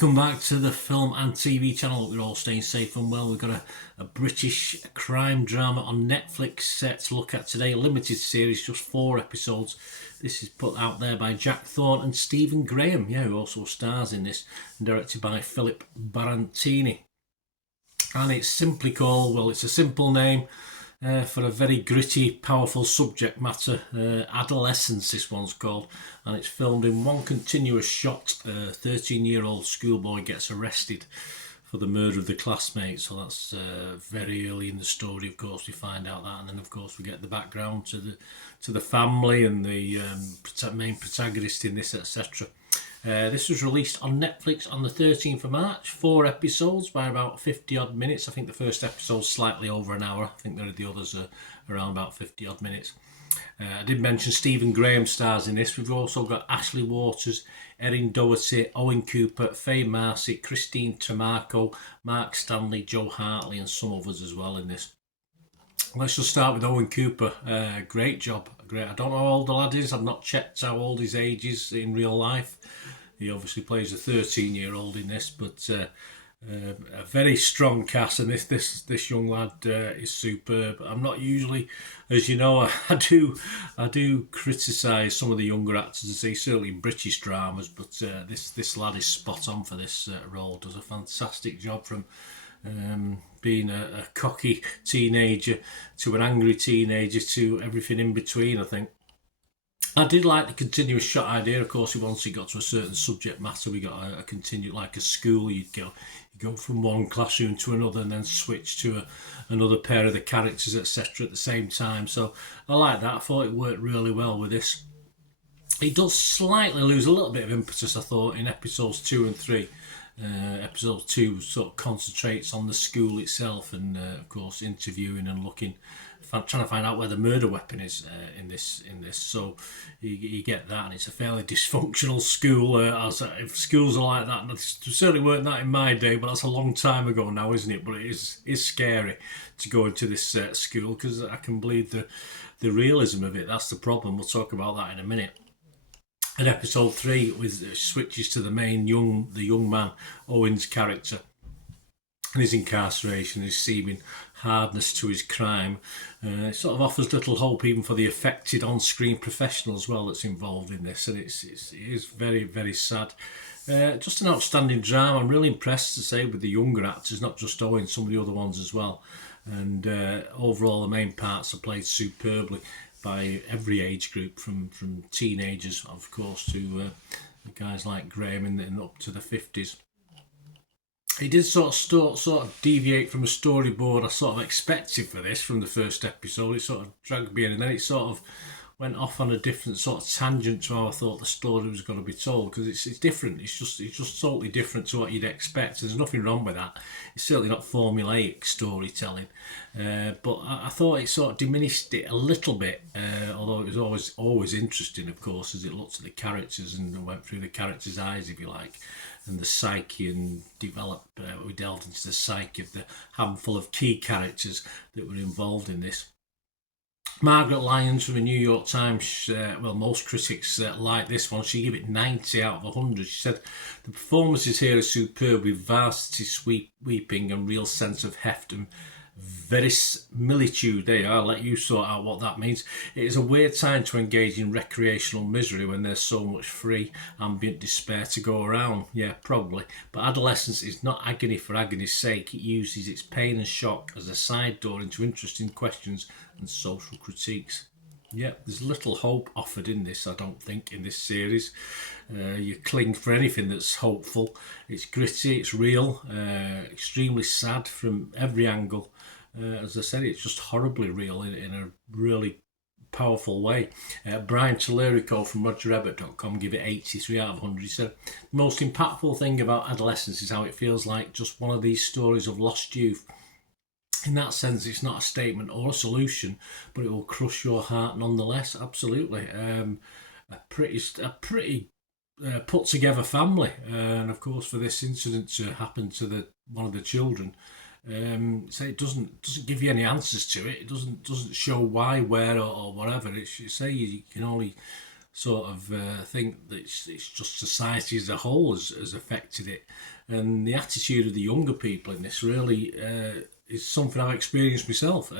Welcome back to the film and TV channel. We're all staying safe and well. We've got a British crime drama on Netflix set to look at today. A limited series, just 4 episodes. This is put out there by Jack Thorne and Stephen Graham, who also stars in this, and directed by Philip Barantini. And it's simply called, well, it's a simple name for a very gritty, powerful subject matter. Adolescence, this one's called, and it's filmed in one continuous shot. A 13-year-old schoolboy gets arrested for the murder of the classmate, so that's very early in the story. Of course, we find out that, and then of course we get the background to the family and the main protagonist in this, etc. This was released on Netflix on the 13th of March, 4 episodes by about 50 odd minutes. I think the first episode's slightly over an hour. I think the others are around about 50 odd minutes. I did mention Stephen Graham stars in this. We've also got Ashley Waters, Erin Doherty, Owen Cooper, Faye Marcy, Christine Tamarco, Mark Stanley, Joe Hartley and some others as well in this. Let's just start with Owen Cooper. Great job. Great. I don't know how old the lad is. I've not checked how old his age is in real life. He obviously plays a 13-year-old in this, but a very strong cast, and this young lad is superb. I'm not usually, as you know, I do criticise some of the younger actors, certainly in British dramas, but this lad is spot on for this role. Does a fantastic job from being a cocky teenager to an angry teenager to everything in between. I think I did like the continuous shot idea. Of course, once you got to a certain subject matter, we got a continued, like a school. You go from one classroom to another and then switch to another pair of the characters, etc. at the same time. So I like that. I thought it worked really well with this. It does slightly lose a little bit of impetus, I thought, in episodes 2 and 3. Episode 2 sort of concentrates on the school itself and, of course, interviewing and trying to find out where the murder weapon is in this. So you get that, and it's a fairly dysfunctional school. If schools are like that, and it certainly weren't that in my day, but that's a long time ago now, isn't it? But it is scary to go into this school, because I can believe the realism of it. That's the problem. We'll talk about that in a minute. In episode 3, with switches to the young man, Owen's character, and his incarceration, his seeming hardness to his crime. It sort of offers little hope even for the affected on-screen professional as well that's involved in this, and it is very, very sad. Just an outstanding drama. I'm really impressed, to say, with the younger actors, not just Owen, some of the other ones as well. And overall, the main parts are played superbly by every age group, from teenagers, of course, to guys like Graham and up to the 50s. It did sort of deviate from a storyboard I sort of expected for this from the first episode. It sort of dragged me in, and then it sort of went off on a different sort of tangent to how I thought the story was going to be told, because it's different. It's just totally different to what you'd expect. There's nothing wrong with that. It's certainly not formulaic storytelling, but I thought it sort of diminished it a little bit, although it was always interesting, of course, as it looked at the characters and went through the characters' eyes, if you like, and the psyche, and we delved into the psyche of the handful of key characters that were involved in this. Margaret Lyons from the New York Times, most critics like this one. She gave it 90 out of 100. She said, the performances here are superb, with varsity sweeping and real sense of heft and verisimilitude. There, I'll let you sort out what that means. It is a weird time to engage in recreational misery when there's so much free, ambient despair to go around. Yeah, probably. But Adolescence is not agony for agony's sake. It uses its pain and shock as a side door into interesting questions and social critiques. Yeah, there's little hope offered in this, I don't think, in this series. You cling for anything that's hopeful. It's gritty, it's real, extremely sad from every angle. As I said, it's just horribly real in a really powerful way. Brian Tallerico from RogerEbbett.com gave it 83 out of 100. He said, the most impactful thing about Adolescence is how it feels like just one of these stories of lost youth. In that sense, it's not a statement or a solution, but it will crush your heart nonetheless. Absolutely. A pretty put together family, and of course, for this incident to happen to one of the children, so it doesn't give you any answers to it. It doesn't show why, where, or whatever. You say you can only sort of think that it's just society as a whole has affected it, and the attitude of the younger people in this really is something I've experienced myself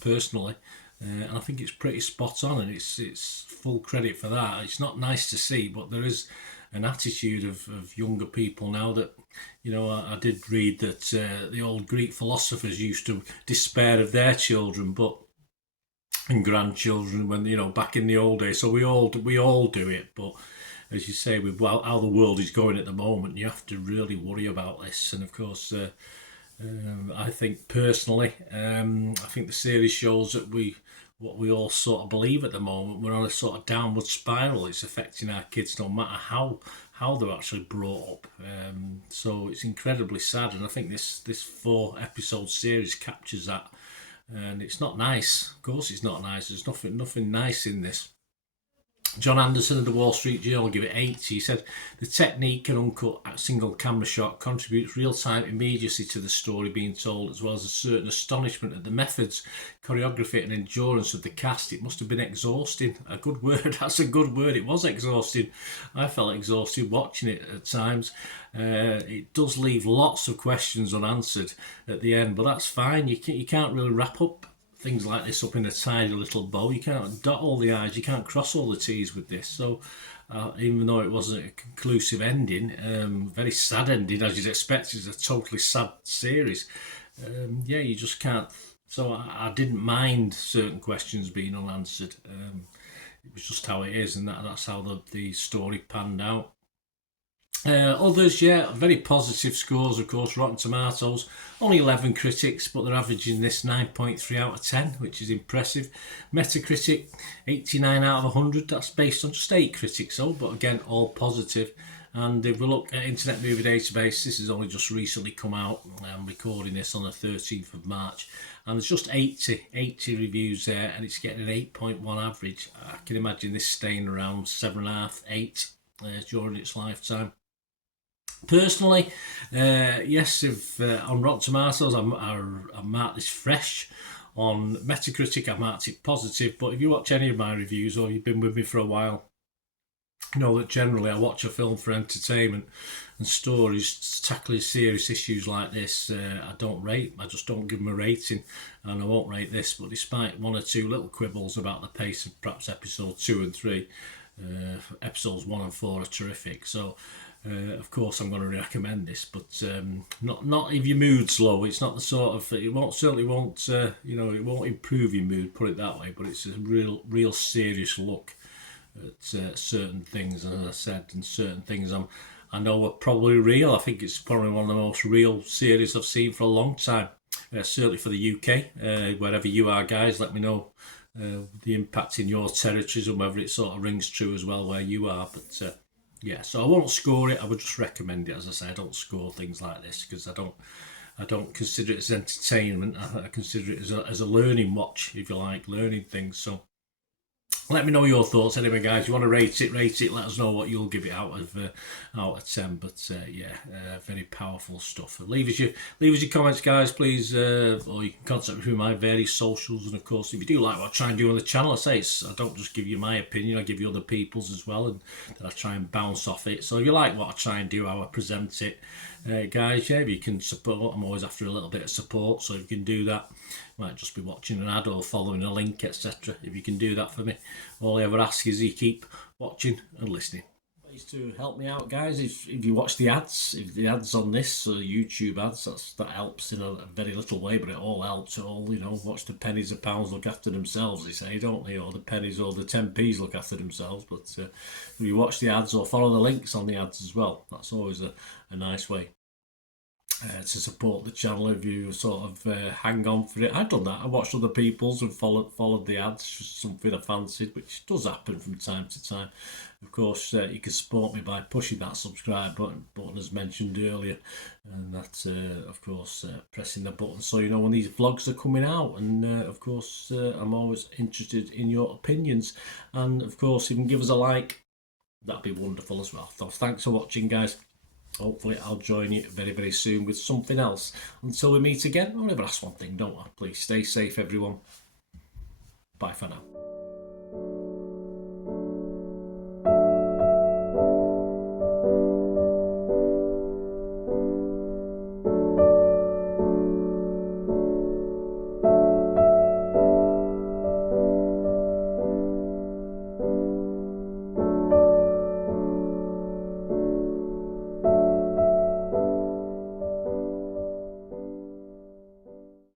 personally, and I think it's pretty spot on, and it's full credit for that. It's not nice to see, but there is an attitude of younger people now that, I did read that the old Greek philosophers used to despair of their children, but and grandchildren when back in the old days. So we all do it, but as you say, with how the world is going at the moment, you have to really worry about this. And of course, I think personally, I think the series shows that what we all sort of believe at the moment. We're on a sort of downward spiral. It's affecting our kids, no matter how they're actually brought up. So it's incredibly sad, and I think this 4 episode series captures that. And it's not nice. Of course, it's not nice. There's nothing nice in this. John Anderson of the Wall Street Journal give it 8. He said the technique and uncut single camera shot contributes real-time immediacy to the story being told, as well as a certain astonishment at the methods, choreography and endurance of the cast. It must have been exhausting. A good word. That's a good word. It was exhausting. I felt exhausted watching it at times. It does leave lots of questions unanswered at the end, but that's fine. You can't really wrap up things like this up in a tidy little bow. You can't dot all the I's, you can't cross all the T's with this. So even though it wasn't a conclusive ending, very sad ending as you'd expect, it's a totally sad series. You just can't. So I didn't mind certain questions being unanswered. It was just how it is, and that's how the story panned out. Others, very positive scores, of course. Rotten Tomatoes, only 11 critics, but they're averaging this 9.3 out of 10, which is impressive. Metacritic, 89 out of 100. That's based on just 8 critics, but again, all positive. And if we look at Internet Movie Database, this has only just recently come out. I'm recording this on the 13th of March. And there's just 80 reviews there, and it's getting an 8.1 average. I can imagine this staying around 7.5, 8 during its lifetime. Personally, yes, if on Rotten Tomatoes I marked this fresh. On Metacritic I marked it positive, but if you watch any of my reviews or you've been with me for a while, you know that generally I watch a film for entertainment and stories tackling serious issues like this. I don't rate. I just don't give them a rating, and I won't rate this. But despite 1 or 2 little quibbles about the pace of perhaps episode 2 and 3, episodes 1 and 4 are terrific. So of course I'm going to recommend this, but not if your mood's low. It's not the sort of, it won't it won't improve your mood, put it that way, but it's a real serious look at certain things, as I said, and certain things I know are probably real. I think it's probably one of the most real series I've seen for a long time, certainly for the UK. Wherever you are, guys, let me know the impact in your territories and whether it sort of rings true as well where you are. But so I won't score it. I would just recommend it. As I say, I don't score things like this because I don't consider it as entertainment. I consider it as a learning watch, if you like, learning things. So let me know your thoughts anyway, guys. You want to rate it, let us know what you'll give it out of 10. But very powerful stuff. Leave us your comments, guys, please, or you can contact me through my various socials. And of course, if you do like what I try and do on the channel, I don't just give you my opinion, I give you other people's as well, and then I try and bounce off it. So if you like what I try and do, how I present it, guys, if you can support, I'm always after a little bit of support, so if you can do that, might just be watching an ad or following a link, etc. If you can do that for me, all I ever ask is you keep watching and listening. Ways to help me out, guys, if you watch the ads, if the ads on this YouTube ads, that helps in a very little way, but it all helps. It all, watch the pennies and pounds look after themselves, they say, don't they? Or the pennies or the 10p's look after themselves. But if you watch the ads or follow the links on the ads as well, that's always a nice way to support the channel. If you sort of hang on for it, I've done that. I watched other people's and followed the ads, just something I fancied, which does happen from time to time. Of course, you can support me by pushing that subscribe button as mentioned earlier, and that's of course pressing the button so you know when these vlogs are coming out. And of course I'm always interested in your opinions, and of course if you can give us a like, that'd be wonderful as well. So thanks for watching, guys. Hopefully I'll join you very, very soon with something else. Until we meet again, I'll never ask one thing, don't I? Please stay safe, everyone. Bye for now.